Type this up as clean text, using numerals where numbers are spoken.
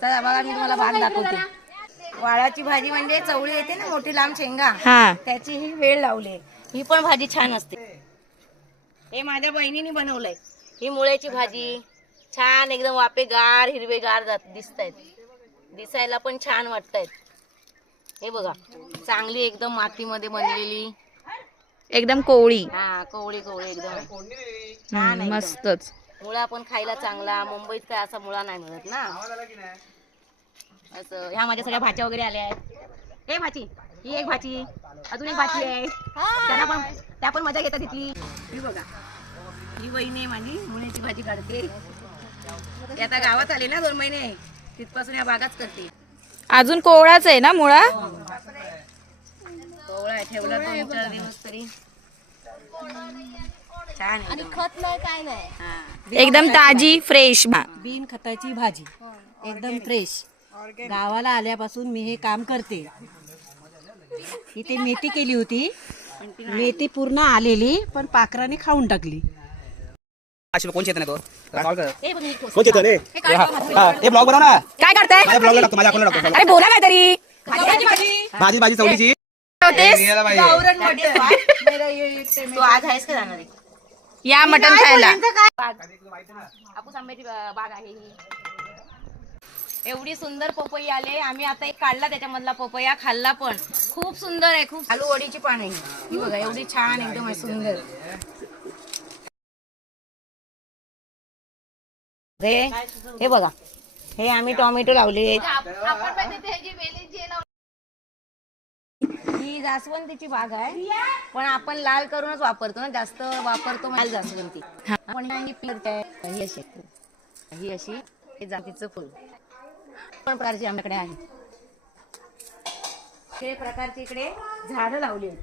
चला बघा मी तुम्हाला भाग दाखवते. वाळाची भाजी म्हणजे चवळी येते ना मोठी लांब शेंगा, त्याची ही वेळ लावली. ही पण भाजी छान असते. हे माझ्या बहिणीने बनवलंय. ही मुळ्याची भाजी छान एकदम वापेगार हिरवेगार दिसतायत. दिसायला पण छान वाटतायत. हे बघा चांगली एकदम मातीमध्ये बनलेली एकदम कोवळी. हा कोवळी कोवळी एकदम छान आहे. मस्तच. मुळा पण खायला चांगला. मुंबईत काय असा मुळा नाही मिळत ना. असं ह्या माझ्या सगळ्या भाच्या वगैरे आल्या आहेत. हे भाची, ही एक भाची, अजून एक भाची आहे. त्या पण मजा घेतात तिथली. ही बघा ही वहिनी माझी मुळ्याची भाजी काढते. ती आता गावात आले ना 2 महिने, तिथपासून या बागाच करते. अजून कोवळाच आहे ना मुळा? कोवळा आहे, ठेवला 2-4 दिवस तरी छान. आणि खत नाही काय नाही, एकदम ताजी फ्रेश. बिन खताची भाजी एकदम फ्रेश. गावाला आल्यापासून मी हे काम करते. इथे मेथी केली होती, मेथी पूर्ण आलेली पण पाखराने खाऊन टाकली. कोण चेतन आहे तो? हे बघ, कोण चेतन आहे? हे ब्लॉग बनव ना. काय करताय? माझ्या ब्लॉगला टाकतो, माझ्या अकाउंटला टाकतो. अरे बोला काहीतरी. भाजी भाजी चवलीची. तू आज आहेस का जाणार आहे? या मटण खायला. हापूस आंब्याची बाग आहे ही. एवढी सुंदर पपई आले. आम्ही आता एक काढला त्याच्यामधला पपया, खाल्ला पण खूप सुंदर आहे. खूप आलू वडीची पान आहे ही बघा, एवढी छान एकदम आहे सुंदर. हे बघा, हे आम्ही टोमॅटो लावले. ही जास्वंदीची बाग आहे, पण आपण लाल करूनच वापरतो ना, जास्त वापरतो लाल जास्वंदी. पण ही अशी जातीचं फुल पण प्रकारची आमच्याकडे आहे. हे प्रकारचे इकडे झाडं लावली आहेत.